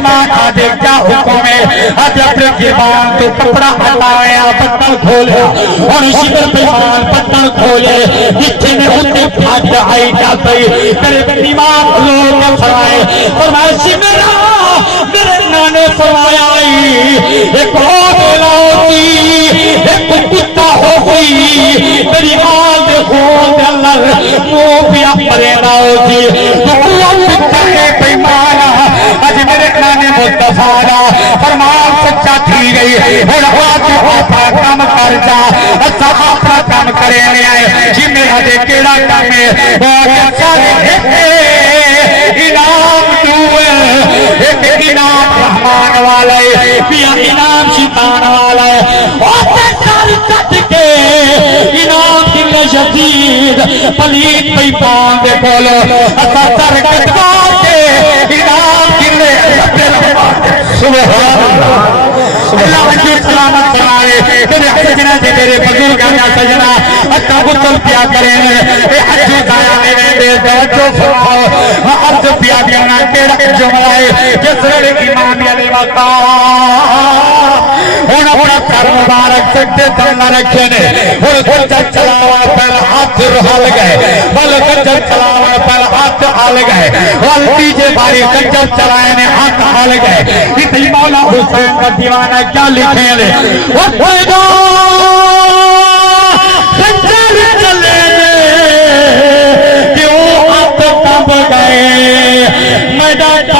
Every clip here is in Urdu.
بیمان آدھے کیا حکم ہے آدھے اپنے گربان تو کپڑا ہٹایا بطن کھولے اور شکر بیمان بطن کھولے جتھے میں اتنے پھاٹ آئی جاتی میرے بیمان لوگ فرمائے فرمائے میرے نانے فرمایا ایک اور لاؤتی ایک کتا ہو گئی میری آل دے خون دے اللہ مو بھی اپنے لاؤتی تو اللہ پتا ہے بیمارا آج میرے نانے مصطفیٰ فرمان سچا تھی گئی اور آج آپا کام کر جا اچھا آپا کام کرے لے آئے جی میرا دے کیڑا کام ہے اور اچھا دے انعام دوئے ایک انعام رحمان والا ہے بیا انعام شیطان والا ہے اور سر کٹ کے انعام دل شدید پلیت پی باندے بولو اتا سر کٹ کے انعام دل سبحان اللہ وجود سلامت فرمائے میرے سجنہ سے میرے بزرگ آنا سجنہ اتا غسل پیا کریں اے حجو دایا میرے بے دوجو فرماؤ عرض پیا دینا کیڑا جملائے جس رڑے امام علی وقا ہونا ہونا کر مبارک سکتے تنہ رکھے نے اور گجر چلاوا پہل ہاتھ رہا لگئے بل گجر چلاوا پہل ہاتھ آ لگئے وال تیجے باری گجر چلائے نے ہاتھ آ لگئے اتنی مولا حسین کا دیوانہ کیا لکھیں لے وَفَيْدَا گجر چلے کہ وہ ہاتھ کب گئے میدان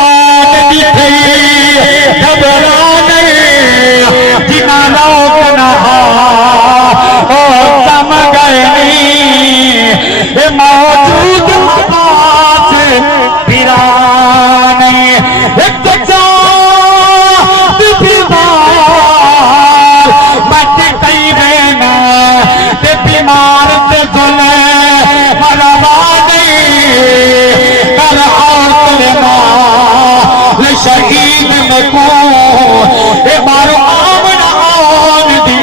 دکھئی گھبرا نہیں جنا روکنا اور کم گئے نہیں موجود پاس پھرا نہیں ایک بیمار سے دلے مروا نہیں کر اور تلما شہید مکون اے مارو آمن آن دی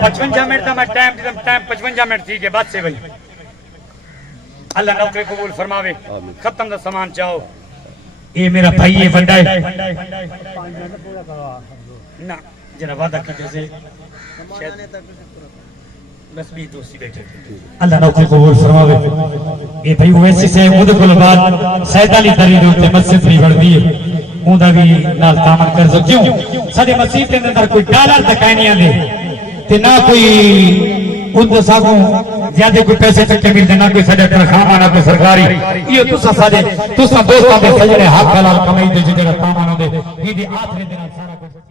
55 منٹ تھا میں ٹائم دیتا ٹائم 55 منٹ تھی کہ بعد سے بھئی اللہ نوکری قبول فرماوے ختم دا سامان چاہو اے میرا بھائی یہ بندہ ہے نا جنہ وعدہ کی جیسے بس بھی دوستی بیٹھے اللہ نوکری قبول فرماوے اے بھائی ویسی سے مدکل بعد سیدالی ترین ہوتے مسجد بھی بڑھ دیئے اوندہ بھی نال تامن کر سو کیوں ساڑھے مسجد کے اندر کوئی ڈالر تکائنیاں دے تے نہ کوئی اندر ساکوں زیادہ کوئی پیسے تک کے ملتے نہ کوئی سڑے ترخامہ نہ کوئی سرکاری یہ تُسا ساڑھے تُسا دوستان دے سجنے حق حلال کمائی دے جدے تامن دے یہ دی آخری دن سارا